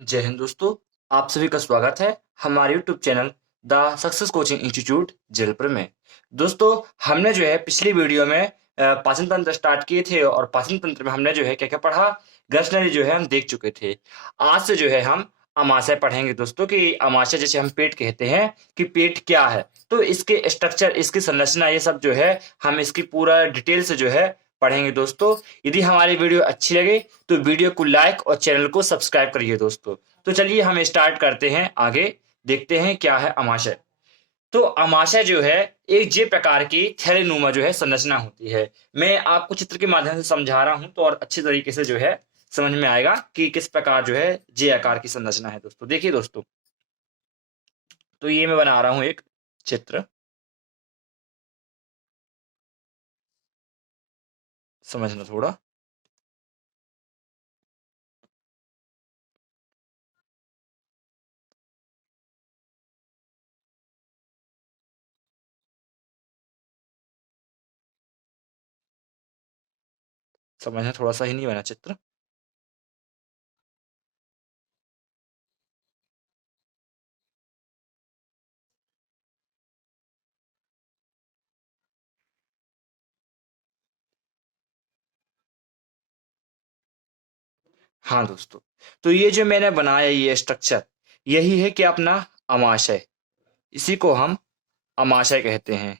जय हिंद दोस्तों। आप सभी का स्वागत है हमारे YouTube channel the success coaching institute Jaipur में। दोस्तों, हमने जो है पिछली वीडियो में पाचन तंत्र स्टार्ट किए थे और पाचन तंत्र में हमने जो है क्या क्या पढ़ा, ग्रसनरी जो है हम देख चुके थे। आज से जो है हम अमाशय पढ़ेंगे दोस्तों कि अमाशय जैसे हम पेट कहते हैं कि पेट क्या है, तो इसके स्ट्रक्चर, इसकी संरचना, ये सब जो है हम इसकी पूरा डिटेल से जो है पढ़ेंगे दोस्तों। यदि हमारी वीडियो अच्छी लगे तो वीडियो को लाइक और चैनल को सब्सक्राइब करिए दोस्तों। तो चलिए हम स्टार्ट करते हैं, आगे देखते हैं क्या है अमाशय। तो अमाशय जो है एक जे प्रकार की थैलेनुमा जो है संरचना होती है। मैं आपको चित्र के माध्यम से समझा रहा हूं तो और अच्छी तरीके से जो है समझ में आएगा कि किस प्रकार जो है जे आकार की संरचना है। दोस्तों देखिए दोस्तों, तो ये मैं बना रहा हूं एक चित्र, समझना थोड़ा। समझना थोड़ा सा ही नहीं बना चित्र। हाँ दोस्तों, तो ये जो मैंने बनाया ये स्ट्रक्चर, यही है कि अपना अमाशय। इसी को हम अमाशय कहते हैं।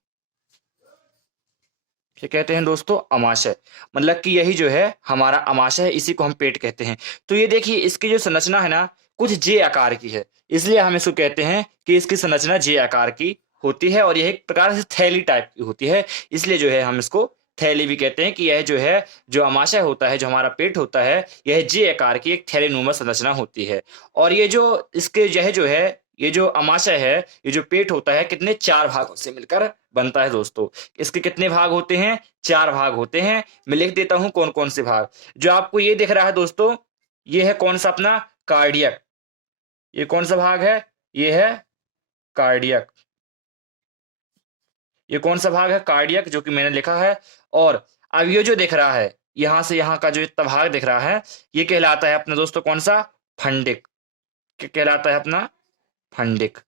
क्या कहते हैं दोस्तों? अमाशय। मतलब कि यही जो है हमारा अमाशय है, इसी को हम पेट कहते हैं। तो ये देखिए, इसकी जो संरचना है ना, कुछ जे आकार की है, इसलिए हम इसको कहते हैं कि इसकी संरचना जे आकार की होती है और यह एक प्रकार से थैली टाइप की होती है, इसलिए जो है हम इसको थैली भी कहते हैं। कि यह जो है, जो अमाशय होता है, जो हमारा पेट होता है, यह जे आकार की एक थैलीनुमा संरचना होती है। और ये जो इसके यह जो है, ये जो अमाशय है, ये जो पेट होता है, कितने चार भागों से मिलकर बनता है दोस्तों। इसके कितने भाग होते हैं? चार भाग होते हैं। मैं लिख देता हूं कौन कौन से भाग। जो आपको ये दिख रहा है दोस्तों, ये है कौन सा? अपना कार्डियक। ये कौन सा भाग है? ये है कार्डियक। ये कौन सा भाग है? कार्डियक, जो कि मैंने लिखा है। और अब ये जो दिख रहा है, यहां से यहां का जो इतना भाग दिख रहा है, ये कहलाता है अपना दोस्तों कौन सा? फंडिक। क्या कहलाता है अपना? फंडिक।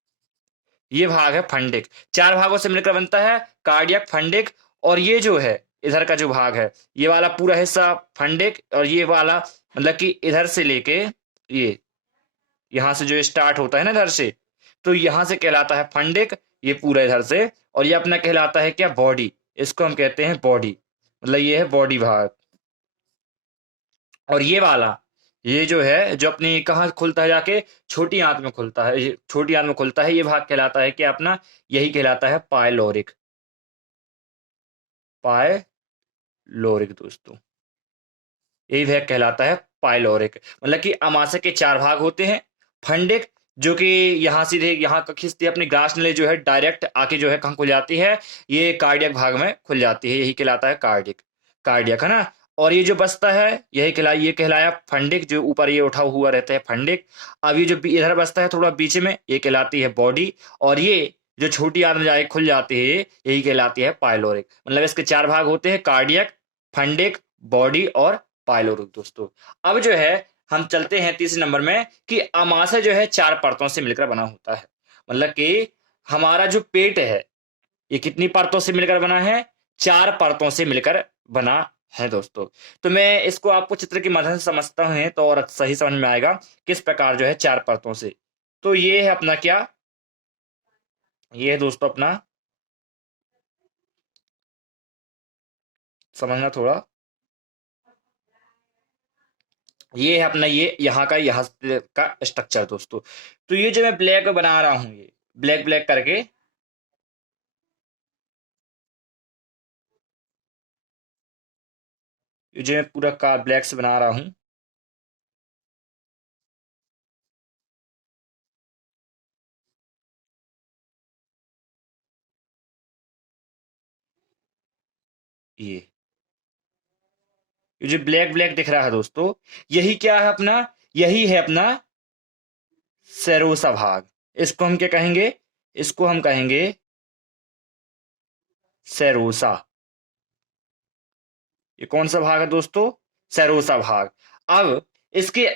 ये भाग है फंडिक। चार भागों से मिलकर बनता है कार्डियक, फंडिक। और ये जो है इधर का जो भाग है, ये वाला पूरा हिस्सा फंडिक, और ये वाला मतलब कि इधर से लेके ये, यहां से जो स्टार्ट होता है ना इधर से, तो यहां से कहलाता है फंडिक, ये पूरा इधर से। और ये अपना कहलाता है क्या? बॉडी। इसको हम कहते हैं बॉडी, मतलब ये है बॉडी भाग। और ये वाला, ये जो है, जो अपनी कहाँ खुलता है जाके? छोटी आंत में खुलता है। ये छोटी आंत में खुलता है, ये भाग कहलाता है कि अपना, यही कहलाता है पायलोरिक। पायलोरिक दोस्तों, यही भाग कहलाता है पायलोरिक। मतलब कि अमाशय के चार भाग होते हैं। फंडिक, जो कि यहाँ सीधे यहाँ का खींचती है अपनी ग्रास नली, जो है डायरेक्ट आके जो है कहाँ खुल जाती है? ये कार्डियक भाग में खुल जाती है, यही कहलाता है कार्डियक। कार्डियक है ना। और ये जो बसता है, यही ये कहलाया फंडिक, जो ऊपर ये उठा हुआ रहता है फंडिक। अब ये जो इधर बसता है थोड़ा बीच में, ये कहलाती है बॉडी। और ये जो छोटी आंत में जाके खुल जाती है, यही कहलाती है पायलोरिक। मतलब इसके चार भाग होते हैं: कार्डियक, फंडिक, बॉडी और पायलोरिक दोस्तों। अब जो है हम चलते हैं तीसरे नंबर में, कि अमाशय जो है चार परतों से मिलकर बना होता है। मतलब कि हमारा जो पेट है, ये कितनी परतों से मिलकर बना है? चार परतों से मिलकर बना है दोस्तों। तो मैं इसको आपको चित्र की मदद से समझता हूं तो और सही समझ में आएगा किस प्रकार जो है चार परतों से। तो ये है अपना क्या? ये है दोस्तों अपना, समझना थोड़ा, ये है अपना, ये यहाँ का, यहाँ का स्ट्रक्चर दोस्तों। तो ये जो मैं ब्लैक बना रहा हूँ, ये ब्लैक ब्लैक करके, ये जो मैं पूरा का ब्लैक से बना रहा हूँ, ये जो ब्लैक ब्लैक दिख रहा है दोस्तों, यही क्या है अपना? यही है अपना सेरोसा भाग। इसको हम क्या कहेंगे? इसको हम कहेंगे सेरोसा। ये कौन सा भाग है दोस्तों? सेरोसा भाग। अब इसके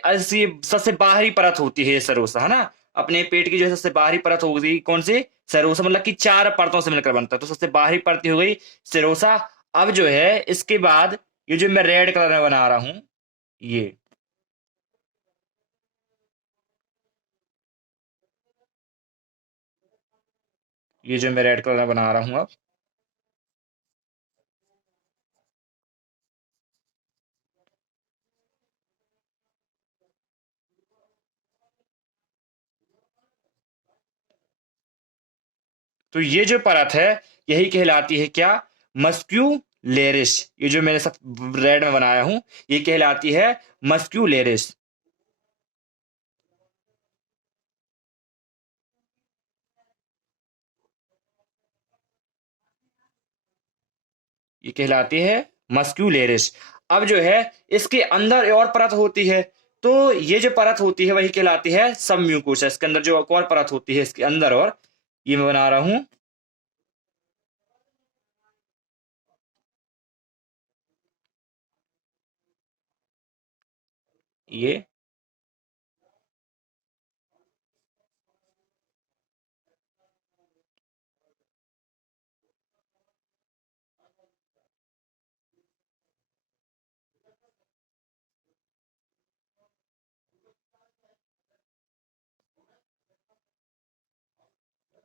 सबसे बाहरी परत होती है ये सरोसा, है ना। अपने पेट की जो है सबसे बाहरी परत होगी कौन सी, सरोसा, मतलब कि 4 परतों से मिलकर बनता है, तो सबसे बाहरी परत हो गई सरोसा। अब जो है इसके बाद ये जो मैं रेड कलर में बना रहा हूं, ये ये जो मैं रेड कलर में बना रहा हूं अब, तो ये जो परत है यही कहलाती है क्या, मस्क्यूलेरिस। ये जो मैंने सब रेड में बनाया हूं ये कहलाती है मस्क्यूलेरिस। ये कहलाती है मस्क्यूलेरिस। अब जो है इसके अंदर और परत होती है, तो ये जो परत होती है वही कहलाती है सब म्यूकोसा। इसके अंदर जो एक और परत होती है इसके अंदर, और ये मैं बना रहा हूं, ये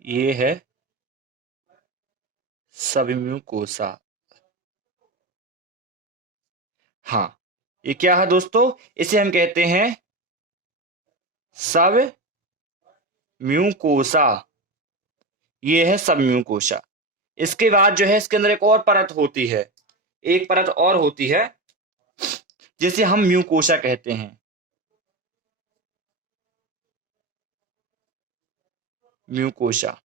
ये है सब म्यूकोसा। हाँ, ये क्या है दोस्तों, इसे हम कहते हैं सब म्यूकोसा। ये है सब म्यूकोसा। इसके बाद जो है इसके अंदर एक और परत होती है, एक परत और होती है जिसे हम म्यूकोसा कहते हैं, म्यूकोसा।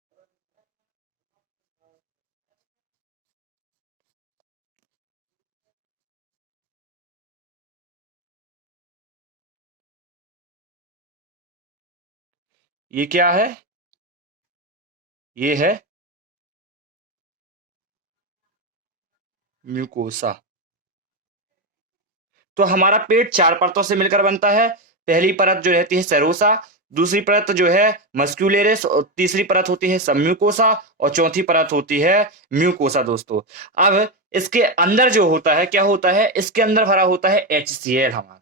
ये क्या है, ये है म्यूकोसा। तो हमारा पेट 4 परतों से मिलकर बनता है। पहली परत जो रहती है सेरोसा, दूसरी परत जो है मस्क्यूलेरिस, और तीसरी परत होती है सबम्यूकोसा, और चौथी परत होती है म्यूकोसा दोस्तों। अब इसके अंदर जो होता है क्या होता है, इसके अंदर भरा होता है HCl, हमारा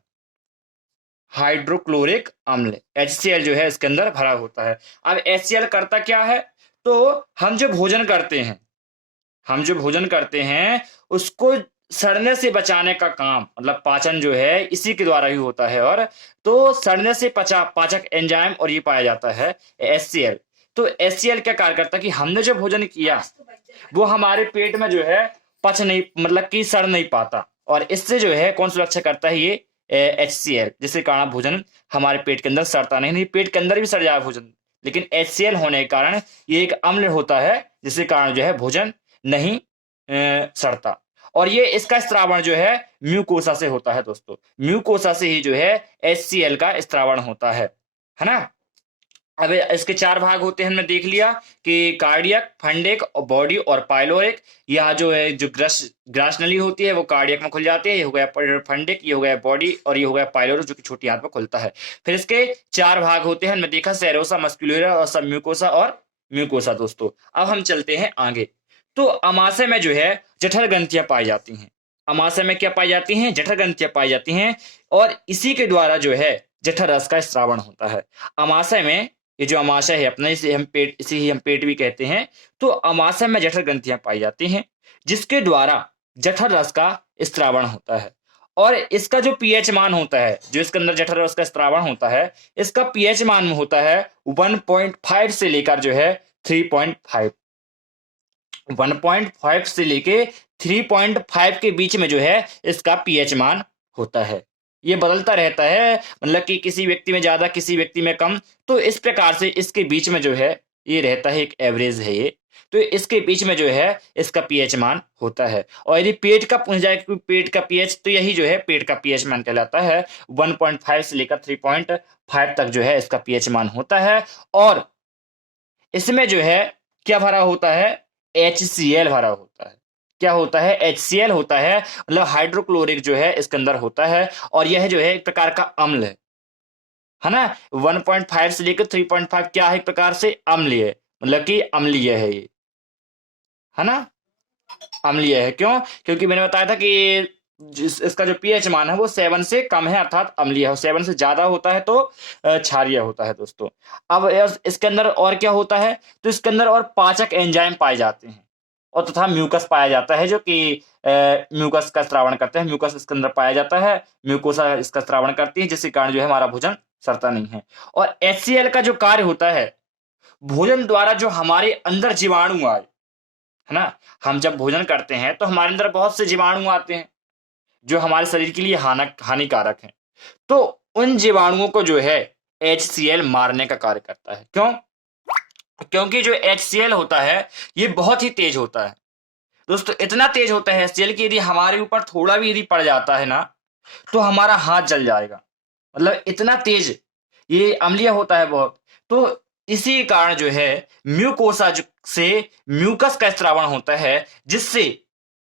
हाइड्रोक्लोरिक अम्ल। HCl जो है इसके अंदर भरा होता है। अब HCl करता क्या है, तो हम जो भोजन करते हैं, हम जो भोजन करते हैं उसको सड़ने से बचाने का काम, मतलब पाचन जो है इसी के द्वारा ही होता है। और तो सड़ने से पचा पाचक एंजाइम और ये पाया जाता है HCl। तो HCl क्या कार्य करता है कि हमने जो भोजन किया वो हमारे पेट में जो है पच नहीं, मतलब कि सड़ नहीं पाता, और इससे जो है कौन सुरक्षा करता है, ये HCl, जिसके कारण भोजन हमारे पेट के अंदर सड़ता नहीं पेट के अंदर भी सड़ जाए भोजन, लेकिन HCl होने के कारण ये एक अम्ल होता है जिसके कारण जो है भोजन नहीं सड़ता। और ये इसका स्त्रावण जो है म्यूकोसा से होता है दोस्तों, म्यूकोसा से ही जो है HCl का स्त्रावण होता है ना। अब इसके 4 भाग होते हैं, हमने देख लिया कि कार्डियक, फंडिक, बॉडी और पाइलोरिक। यहाँ जो है जो ग्रास नली होती है वो कार्डियक में खुल जाती है, ये हो गया फंडिक, ये हो गया बॉडी, और ये हो गया पाइलोरिक जो कि छोटी आंत में खुलता है। फिर इसके 4 भाग होते हैं, हमने देखा सेरोसा, मस्कुलर और सब म्यूकोसा और म्यूकोसा दोस्तों। अब हम चलते हैं आगे। तो अमाशय में जो है जठर ग्रंथियां पाई जाती हैं। अमाशय में क्या पाई जाती हैं, जठर ग्रंथियां पाई जाती हैं, और इसी के द्वारा जो है जठर रस का स्रावण होता है। अमाशय में, ये जो अमाशय है अपना, इसे हम पेट, इसे ही हम पेट भी कहते हैं। तो अमाशय में जठर ग्रंथियां पाई जाती हैं जिसके द्वारा जठर रस का स्त्रावण होता है। और इसका जो पीएच मान होता है, जो इसके अंदर जठर रस का स्त्रावण होता है, इसका पीएच मान होता है 1.5 से लेकर जो है 3.5। 1.5 से लेके 3.5 के बीच में जो है इसका पीएच मान होता है। ये बदलता रहता है, मतलब कि किसी व्यक्ति में ज्यादा, किसी व्यक्ति में कम। तो इस प्रकार से इसके बीच में जो है ये रहता है, एक एवरेज है ये। तो इसके बीच में जो है इसका पीएच मान होता है। और यदि पेट का पूछ जाए कि पेट का पीएच, तो यही जो है पेट का पीएच मान कहलाता है। 1.5 से लेकर 3.5 तक जो है इसका पीएच मान होता है। और इसमें जो है क्या भरा होता है, HCl भरा होता है। क्या होता है, HCl होता है, मतलब हाइड्रोक्लोरिक जो है इसके अंदर होता है, और यह जो है एक प्रकार का अम्ल है ना। 1.5 से लेकर 3.5 क्या है, एक प्रकार से अम्लीय, मतलब कि अम्लीय है ये, है ना, अम्लीय है। क्यों? क्योंकि मैंने बताया था कि इसका जो पीएच मान है वो 7 से कम है, अर्थात अम्लीय है। 7 से ज्यादा होता है तो क्षारीय होता है दोस्तों। अब इसके अंदर और क्या होता है, तो इसके अंदर और पाचक एंजाइम पाए जाते हैं, और तथा म्यूकस पाया जाता है, जो कि म्यूकस का स्रावण करते हैं। म्यूकस इसके अंदर पाया जाता है, म्यूकोसा इसका स्रावण करती है, जिसके कारण जो है हमारा भोजन सड़ता नहीं है। और HCl का जो कार्य होता है, भोजन द्वारा जो हमारे अंदर जीवाणु आए, है ना, हम जब भोजन करते हैं तो हमारे अंदर बहुत से जीवाणु आते हैं जो हमारे शरीर के लिए हानिकारक हैं। तो उन जीवाणुओं को जो है HCl मारने का कार्य करता है। क्यों? क्योंकि जो HCl होता है ये बहुत ही तेज होता है दोस्तों। इतना तेज होता है HCl कि यदि हमारे ऊपर थोड़ा भी यदि पड़ जाता है ना, तो हमारा हाथ जल जाएगा, मतलब इतना तेज ये अम्लीय होता है बहुत। तो इसी कारण जो है म्यूकोसा से म्यूकस का स्रावण होता है, जिससे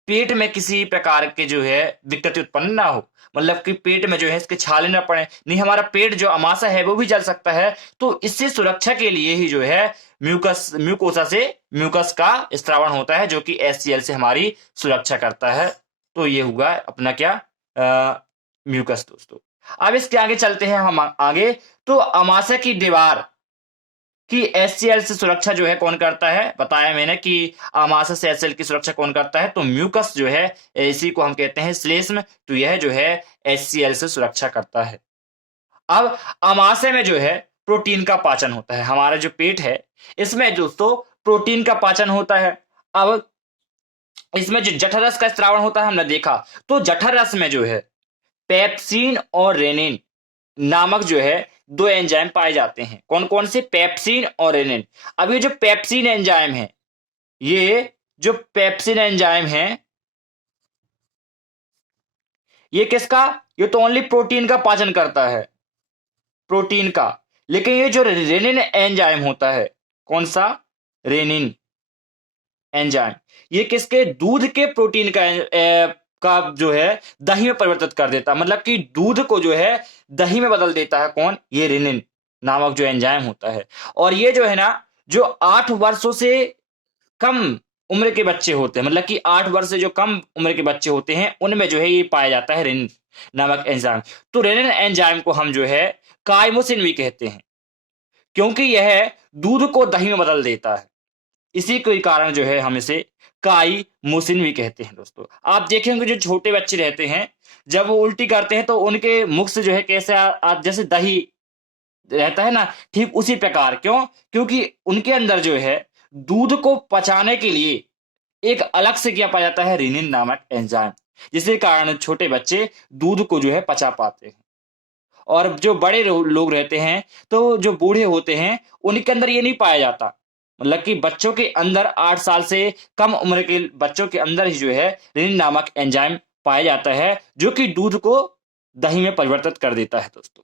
पेट में किसी प्रकार के जो है दिक्कतें उत्पन्न ना हो, मतलब कि पेट में जो है इसके छाले ना पड़े, नहीं हमारा पेट जो अमाशय है वो भी जल सकता है। तो इससे सुरक्षा के लिए ही जो है म्यूकोसा से म्यूकस का स्रावण होता है, जो कि HCl से हमारी सुरक्षा करता है। तो ये हुआ अपना क्या, म्यूकस दोस्तों। अब इसके आगे चलते हैं हम आगे। तो अमाशय की दीवार कि HCl से सुरक्षा जो है कौन करता है, बताया मैंने कि अमाशय से HCl की सुरक्षा कौन करता है, तो म्यूकस जो है, इसी को हम कहते हैं श्लेष्म, तो यह जो है HCl से सुरक्षा करता है। अब अमाशय में जो है प्रोटीन का पाचन होता है। हमारा जो पेट है इसमें दोस्तों प्रोटीन का पाचन होता है। अब इसमें जो जठररस का स्रावण होता है हमने देखा, तो जठररस में जो है पेप्सिन और रेनिन नामक जो है दो एंजाइम पाए जाते हैं। कौन कौन से? पेप्सिन और रेनिन। अब ये जो पेप्सिन एंजाइम है, ये जो पेप्सिन एंजाइम है, ये किसका? ये तो ओनली प्रोटीन का पाचन करता है, प्रोटीन का। लेकिन ये जो रेनिन एंजाइम होता है, कौन सा? रेनिन एंजाइम, ये किसके? दूध के प्रोटीन का जो है दही में परिवर्तित कर देता है, मतलब कि दूध को जो है दही में बदल देता है। कौन? ये रेनिन नामक जो एंजाइम होता है। और ये जो है ना, जो 8 वर्षों से कम उम्र के बच्चे होते हैं, मतलब कि 8 वर्ष से जो कम उम्र के बच्चे होते हैं, उनमें जो है ये पाया जाता है रेनिन नामक एंजाइम। तो रेनिन एंजाइम को हम जो है काइमोसिन भी कहते हैं, क्योंकि यह दूध को दही में बदल देता है। इसी के कारण जो है हम इसे काइमोसिन भी कहते हैं दोस्तों। आप देखेंगे जो छोटे बच्चे रहते हैं, जब वो उल्टी करते हैं तो उनके मुख से जो है कैसे जैसे दही रहता है ना, ठीक उसी प्रकार। क्यों? क्योंकि उनके अंदर जो है दूध को पचाने के लिए एक अलग से क्या पाया जाता है, रेनिन नामक एंजाइम, जिसके कारण छोटे बच्चे दूध को जो है पचा पाते हैं। और जो बड़े लोग रहते हैं, तो जो बूढ़े होते हैं, उनके अंदर ये नहीं पाया जाता, मतलब कि बच्चों के अंदर 8 साल से कम उम्र के बच्चों के अंदर ही जो है रेनिन नामक एंजाइम पाया जाता है, जो कि दूध को दही में परिवर्तित कर देता है दोस्तों।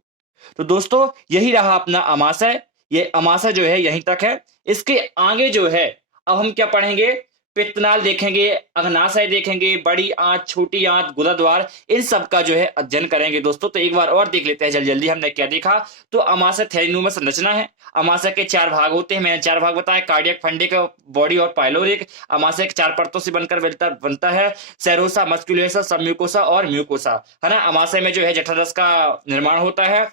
तो दोस्तों यही रहा अपना अमाशय। ये अमाशय जो है यहीं तक है। इसके आगे जो है अब हम क्या पढ़ेंगे, पित्तनाल देखेंगे, अग्नाशय देखेंगे, बड़ी आंत, छोटी आंत, गुदाद्वार, इन सब का जो है अध्ययन करेंगे दोस्तों। तो एक बार और देख लेते हैं जल्दी जल्दी हमने क्या देखा। तो अमाशय थैलीनुमा संरचना है। अमाशय के 4 भाग होते हैं, मैंने 4 भाग बताया, कार्डियक, फंडिक, बॉडी और पाइलोरिक। अमाशय के 4 परतों से बनकर बनता है, सेरोसा, मस्कुलेसा, सबम्यूकोसा और म्यूकोसा, है ना। अमाशय में जो है जठररस का निर्माण होता है,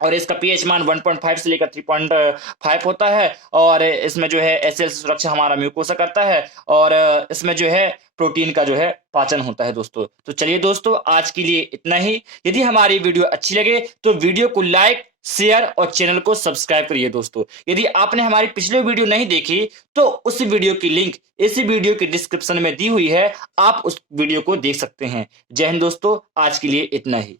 और इसका पीएच मान 1.5 से लेकर 3.5 होता है। और इसमें जो है HCl से सुरक्षा हमारा म्यूकोसा करता है, और इसमें जो है प्रोटीन का जो है पाचन होता है दोस्तों। तो चलिए दोस्तों, आज के लिए इतना ही। यदि हमारी वीडियो अच्छी लगे तो वीडियो को लाइक, शेयर और चैनल को सब्सक्राइब करिए दोस्तों। यदि आपने हमारी पिछली वीडियो नहीं देखी तो उस वीडियो की लिंक इसी वीडियो के डिस्क्रिप्शन में दी हुई है, आप उस वीडियो को देख सकते हैं। जय हिंद दोस्तों, आज के लिए इतना ही।